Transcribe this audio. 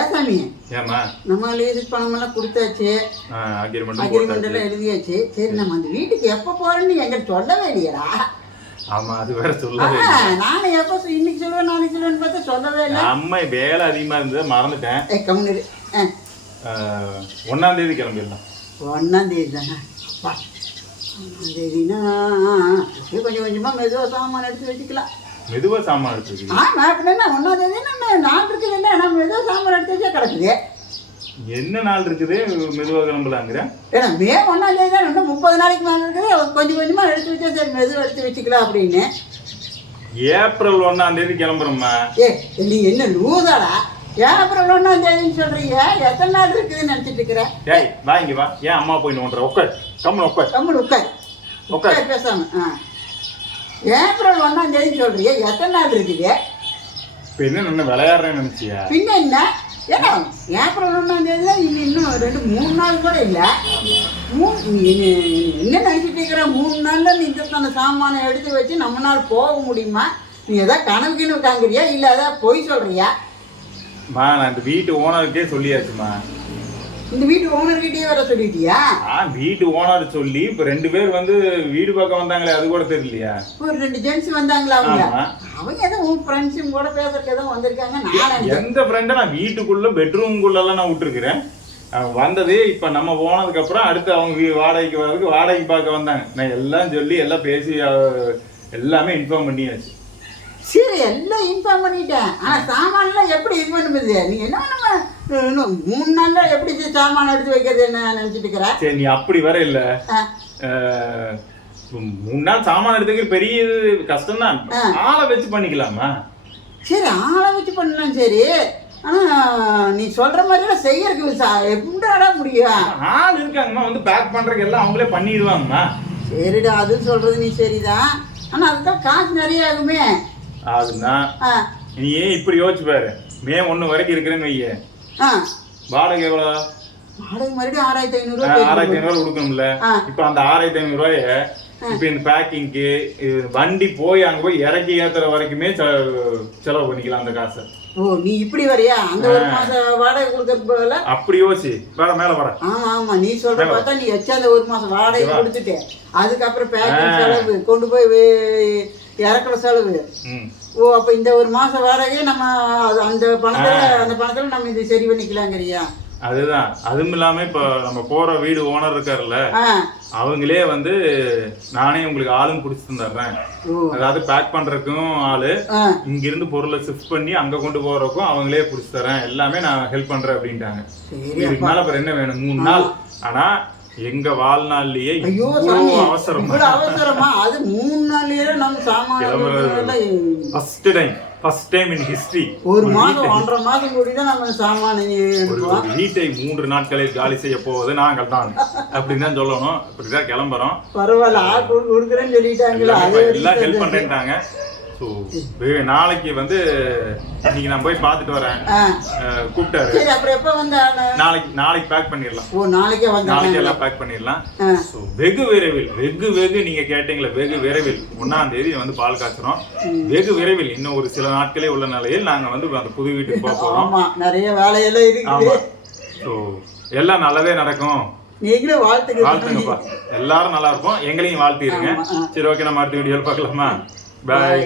ஏசாமி ஏமா நம்ம லீஸுக்கு பணமெல்லாம் கொடுத்தாச்சு. அக்ரிமெண்ட் எல்லாம் எழுதியாச்சு. சரி நம்ம அந்த வீட்டுக்கு எப்போ போறேன்னு எங்கிட்ட சொல்லவே இல்லையடா. ஆமா அது வேற சொல்லவே நானும் எப்போ இன்னைக்கு சொல்லுவேன் நாளைக்கு சொல்லுவேன்னு பார்த்தா சொல்லவே இல்லை. அம்மா வேலை அதிகமா இருந்தது மறந்துட்டேன். ஏ கம்முனு தேதி கிளம்பிடலாம். ஒன்றாம் தேதி தானே? தேதினா கொஞ்சம் கொஞ்சமாக மெதுவாக சாமான் எடுத்து வச்சுக்கலாம். மெதுவா சாமான் எடுத்துருக்கு ஆமாம் அப்படின்னா ஒன்றாம் தேதி நம்ம நாள் இல்லை நம்ம மெதுவாக சாமான் கிடக்குது என்ன நாள் இருக்குது? மெதுவா கிளம்பலாங்கிற? ஏன்னா மே ஒன்றாம் தேதி தான் இன்னும் முப்பது நாளைக்கு மேலே இருக்குது. கொஞ்சம் கொஞ்சமாக எடுத்து வச்சா சரி மெதுவாக எடுத்து வச்சுக்கலாம் அப்படின்னு. ஏப்ரல் ஒண்ணாம் தேதி கிளம்புறோம்மா. ஏ நீ என்ன லூசாடா? ஏப்ரல் ஒன்றாம் தேதின்னு சொல்கிறீங்க எத்தனை நாள் இருக்குதுன்னு நினச்சிட்டு இருக்கிற? ஏய் வா இங்க வா. ஏன் அம்மா போய் நோண்டுற உட்கார். கம்மன் உட்கார். கம்மல் உட்கார். உட்கார். பேசாம. ஆ. ஏப்ரல் ஒன்றாம் தேதி சொல்கிறீங்க எத்தனை நாள் இருக்குது? இப்ப என்ன நின்று விளையாடுறேன்னு நினைச்சியா? பின்ன என்ன? ஏன்னா ஏப்ரல் ஒன்றாம் தேதி தான் இன்னும் இன்னும் ரெண்டு மூணு நாள் கூட இல்லை. மூணு என்ன நினச்சிட்டு இருக்கிற மூணு நாளில் நீ இந்த சாமானை எடுத்து வச்சு நம்மளால் போக முடியுமா? நீ எதாவது கனவு கிணவு இல்லை அதான் பொய் சொல்கிறியா மா நான் இந்த வீட்டு ஓனருக்கே சொல்லியாச்சுமா. இந்த வீட்டு ஓனர்கிட்டயே வர சொல்லிட்டியா? ஆ வீட்டு ஓனர் சொல்லி இப்ப ரெண்டு பேர் வந்து வீடு பக்கம் வந்தாங்களே அது கூட தெரியலையா. ஒரு ரெண்டு ஜென்ஸ் வந்தாங்களா அவங்க. அவங்க ஏதோ உன் ஃப்ரெண்ட்ஸும் கூட பேசுறதுக்கு ஏதோ வந்திருக்காங்க நான். எந்த ஃப்ரெண்டை நான் வீட்டுக்குள்ள பெட்ரூம்குள்ள எல்லாம் நான் விட்டுருக்கிறேன். வந்ததே இப்ப நம்ம போனதுக்கு அப்புறம் அடுத்து அவங்க வாடகைக்கு வர்றதுக்கு வாடகைக்கு பார்க்க வந்தாங்க. நான் எல்லாம் சொல்லி எல்லாம் பேசி எல்லாமே இன்ஃபார்ம் பண்ணியாச்சு. சரி எல்லாம் இன்ஃபார்ம் பண்ணிட்டேன். ஆனா சாமான்லாம் எப்படி இது பண்ணுது நீ என்ன நம்ம இன்னும் மூணு நாள்ல எப்படி சாமான் எடுத்து வைக்கிறது என்ன நினைச்சிட்டு இருக்கிற? சரி நீ அப்படி வர இல்ல. மூணு நாள் சாமான் எடுத்துக்கிற பெரிய இது கஷ்டம்தான் ஆளை வச்சு பண்ணிக்கலாமா? சரி ஆளை வச்சு பண்ணலாம் சரி. ஆனா நீ சொல்ற மாதிரிலாம் செய்யறதுக்கு எப்படிடா முடியும்? ஆள் இருக்காங்கம்மா வந்து பேக் பண்றதுக்கு எல்லாம் அவங்களே பண்ணிடுவாங்கம்மா. சரிடா அது சொல்றது நீ சரிதான். ஆனா அதுதான் காசு நிறைய ஆகுமே. அதுனா ஆ. நீ ஏன் இப்படி யோசிச்சு பாரு? மே ஒண்ணு வரைக்கும் இருக்கிறேன்னு வைய வாடகை எவ்வளோ? வாடகை மறுபடியும் ஆறாயிரத்தி ஐநூறுரூவா ஆறாயிரத்தி ஐநூறு கொடுக்கணும்ல. இப்ப அந்த ஆறாயிரத்தி ஐநூறு ரூபாய இப்ப இந்த பேக்கிங்க்கு வண்டி போய் அங்க போய் இறக்கி ஏத்துற வரைக்குமே செலவு பண்ணிக்கலாம் அந்த காசை. ஓ நீ இப்படி வரியா? அந்த ஒரு மாசம் வாடகை கொடுக்கறது போல அப்படி யோசி. வர மேல வர. ஆமா ஆமா. நீ சொல்ற பார்த்தா நீ வச்சா அந்த ஒரு மாசம் வாடகை கொடுத்துட்டு. அதுக்கப்புறம் பேக்கிங் செலவு. கொண்டு போய் இறக்குற செலவு. ஓ அப்ப இந்த ஒரு மாசம் வாடகையை நம்ம அந்த பணத்துல அந்த பணத்துல நம்ம இது சரி பண்ணிக்கலாங்கிறியா? அதுதான். அதுவும் இல்லாம இப்ப நம்ம போற வீடு ஓனர் இருக்காருல்ல அவங்களே வந்து நானே உங்களுக்கு ஆளும் பிடிச்சி தந்துடுறேன். அதாவது பேக் பண்றதுக்கும் ஆளு இங்க இருந்து பொருளை ஷிஃப்ட் பண்ணி அங்க கொண்டு போறதுக்கும் அவங்களே பிடிச்சி தரேன். எல்லாமே நான் ஹெல்ப் பண்றேன் அப்படின்ட்டாங்க. இதுக்கு மேல அப்புறம் என்ன வேணும்? மூணு நாள். ஆனா எங்க வாழ்நாள்லயே ஐயோ சாமி அவசரமா. இவ்வளவு அவசரமா. அது மூணு நாள்லயே நம்ம சாமான first time first time in history ஒரு மாதம் ஒன்றரை மாதம் கூடி தான் நம்ம சாமான வீட்டை மூன்று நாட்களில் காலி செய்ய போவது நாங்கள் தான். அப்படின்னு தான் சொல்லணும். இப்படிதான் கிளம்புறோம். பரவாயில்ல ஆள் கொடு- கொடுக்குறேன்னு சொல்லிட்டாங்களா எல்லாமே ஹெல்ப் பண்றேன்ட்டாங்க. ஸோ நாளைக்கு வந்து இன்னைக்கு நான் போய் பார்த்துட்டு வரேன். கூப்பிட்டாரு. சரி அப்புறம் எப்போ வந்தாங்க? நாளைக்கு நாளைக்கு பேக் பண்ணிடலாம். ஓ நாளைக்கே வந்தாங்க. நாளைக்கு எல்லாம் பேக் பண்ணிடலாம். ஸோ வெகு விரைவில் வெகு வெகு நீங்க கேட்டீங்களே வெகு விரைவில். ஒன்னாம் தேதி வந்து பால் காய்ச்சறோம் வெகு விரைவில் இன்னும் ஒரு சில நாட்களே உள்ள நிலையில் நாங்க வந்து அந்த புது வீட்டுக்கு போக போறோம். ஆமா நிறைய வேலையெல்லாம் இருக்குது. ஆமா. ஸோ எல்லாம் நல்லதே நடக்கும். நீங்களும் வாழ்த்துக்கள் வாழ்த்துங்கப்பா. எல்லாரும் நல்லா இருப்போம். எங்களையும் வாழ்த்திடுங்க. சரி ஓகே நம்ம அடுத்த வீடியோவில் பார்க்கலாமா? பாய்